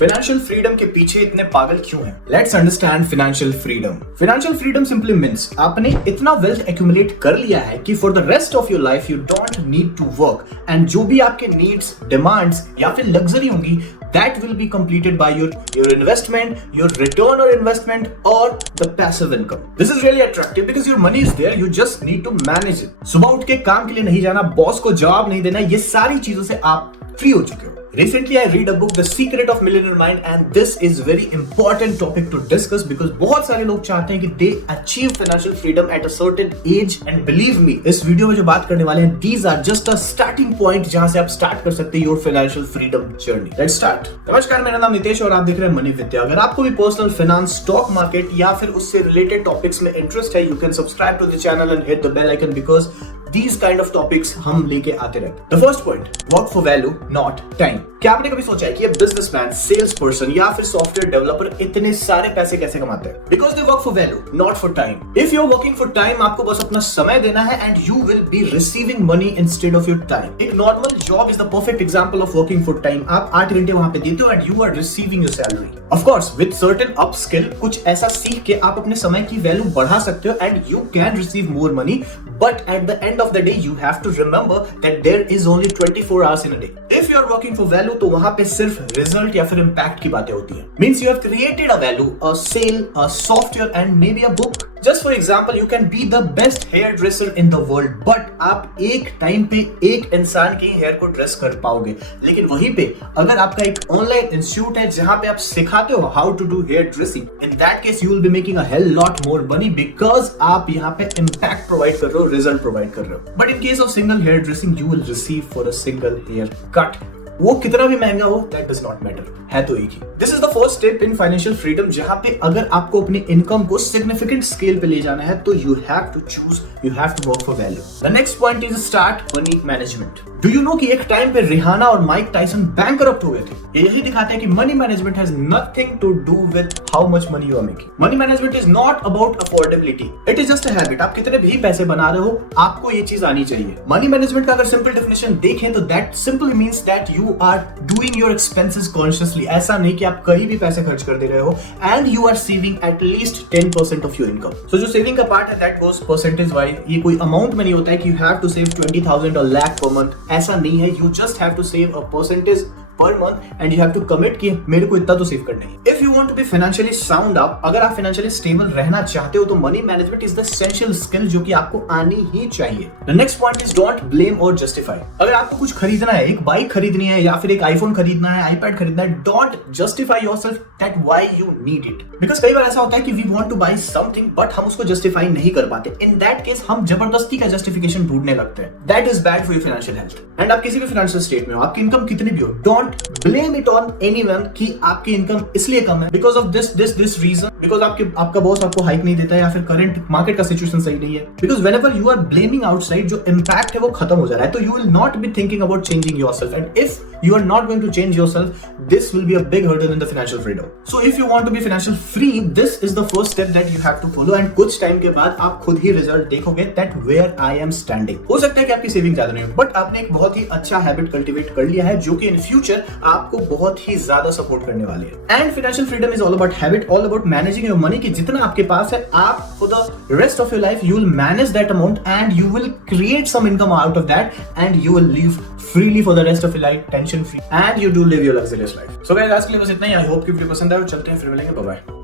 Financial freedom के पीछे इतने पागल क्यों हैं? Let's understand financial freedom. Financial freedom simply means आपने इतना वेल्थ एक्यूमुलेट कर लिया है कि for the rest of your life you don't need to work, and जो भी आपके नीड्स, डिमांड्स या फिर लग्जरी होंगी that will be completed by your investment, your return or investment, or the passive income. This is really attractive because your money is there, you just need to manage it. सुबह उठ के काम के लिए नहीं जाना, boss को जवाब नहीं देना, ये सारी चीजों से आप फ्री हो चुके हो। Recently I read a book, The Secret of Millionaire Mind, and this is very important topic to discuss because बहुत सारे लोग चाहते हैं कि they achieve financial freedom at a certain age, and believe me, इस वीडियो में जो बात करने वाले हैं, these are just a starting point जहां से आप स्टार्ट कर सकते हैं your financial freedom journey. Let's start. नमस्कार, मेरा नाम नितेश और आप देख रहे हैं मनी विद्या। अगर आपको भी पर्सनल फाइनेंस, स्टॉक मार्केट या फिर उससे रिलेटेड टॉपिक्स में इंटरेस्ट है, you can subscribe to the channel and hit the bell icon because these kind of topics हम लेके आते रहते हैं। The first point, work for value, not time. क्या आपने कभी सोचा है कि ये बिजनेसमैन, सेल्स पर्सन या फिर सॉफ्टवेयर डेवलपर इतने सारे पैसे कैसे कमाते हैं? Because they work for value, not for time. If you're working for time, आपको बस अपना समय देना है and you will be receiving money instead of your time. एक normal job is the perfect example of working for time. आप 8 घंटे वहां पे देते हो and you are receiving your salary. Of course, with certain upskill, कुछ ऐसा सीख के आप अपने समय की वैल्यू बढ़ा सकते हो and you can receive more money. But at the end of the day, you have to remember that there is only 24 hours in a day. If you are working for value, तो वहां पे सिर्फ result या फिर impact की बातें होती है। Means you have created a value, a sale, a software and maybe a book. Just for example, you can be the best hairdresser in the world, but आप एक time पे एक इंसान के हेयर को dress कर पाओगे। लेकिन वहीं पे अगर आपका एक ऑनलाइन इंस्टीट्यूट है जहां पे आप सिखाते हो how to do hairdressing, in that case you will be making a hell lot more money because आप यहाँ पे इम्पैक्ट प्रोवाइड कर रहे हो, रिजल्ट प्रोवाइड कर रहे हो। But in case of single hairdressing, you will receive for a single haircut. वो कितना भी महंगा हो, दैट डज नॉट मैटर, है तो एक ही। This is the first step in financial freedom, जहां पे अगर आपको अपनी इनकम को सिग्निफिकेंट स्केल पे ले जाना है तो you have to choose, you have to work for value. The next point is start money management. Do you know कि एक टाइम पे रिहाना और माइक टाइसन बैंकरप्ट हो गए थे? ये यही दिखाता है कि money management has nothing to do with how much money you are making. Money management is not about affordability, it is just a habit. आप कितने भी पैसे बना रहे हो, आपको ये चीज आनी चाहिए। मनी मैनेजमेंट का अगर सिंपल डेफिनेशन देखें तो that simply means that you are doing your expenses consciously. ऐसा नहीं कि आप कहीं भी पैसे खर्च कर दे रहे हो, and you are saving at least 10% of your income. So जो सेविंग का पार्ट है दैट गोस परसेंटेज वाइज। ये कोई अमाउंट में नहीं होता है कि यू हैव टू सेव 20,000 और लाख पर मंथ, ऐसा नहीं है। You just have to save a percentage per month and you have to commit कि मेरे को इतना तो सेव करना है। If you want to be financially sound up, अगर आप financially stable रहना चाहते हो तो money management is the essential skill जो कि आपको आनी ही चाहिए। The next point is don't blame or justify। अगर आपको कुछ खरीदना है, एक बाइक खरीदनी है या फिर एक आईफोन खरीदना है, आईपैड खरीदना है, don't justify yourself that why you need it। Because कई बार ऐसा होता है कि we want to buy something but हम उसको justify नहीं कर पाते। In that case हम जबरदस्ती का justification ढूंढने लगते हैं। That is bad for your financial health। And आप किसी भी financial state में हो, आपकी इनकम कितनी भी हो, don't blame it on anyone कि आपकी इनकम इसलिए कम है because of this reason, because आपका बॉस आपको हाइक नहीं देता है या फिर करंट मार्केट का सिचुएशन सही नहीं है। Because whenever you are blaming outside, जो इम्पैक्ट है वो खत्म हो जा रहा है, तो you will not be thinking about changing yourself, and if you are not going to change yourself, this will be a big hurdle in the financial freedom. So if you want to be financial free, this is the first step that you have to follow, and कुछ time के बाद आप खुद ही result देखोगे that where I am standing। हो सकता है कि आपकी सेविंग ज्यादा नहीं हो, बट आपने एक बहुत ही अच्छा हैबिट कल्टीवेट कर लिया है जो कि इन फ्यूचर आपको बहुत ही ज्यादा सपोर्ट करने वाले हैं। And financial freedom is all about habit, all about managing your money, कि जितना आपके पास है आप for the rest of your life you will manage that amount and you will create some income out of that and you will live freely for the rest of your life, tension free, and you do live your luxurious life. So guys, आज के लिए बस इतना ही। I hope कि video पसंद आया। चलते हैं, फिर मिलेंगे, बाय बाय।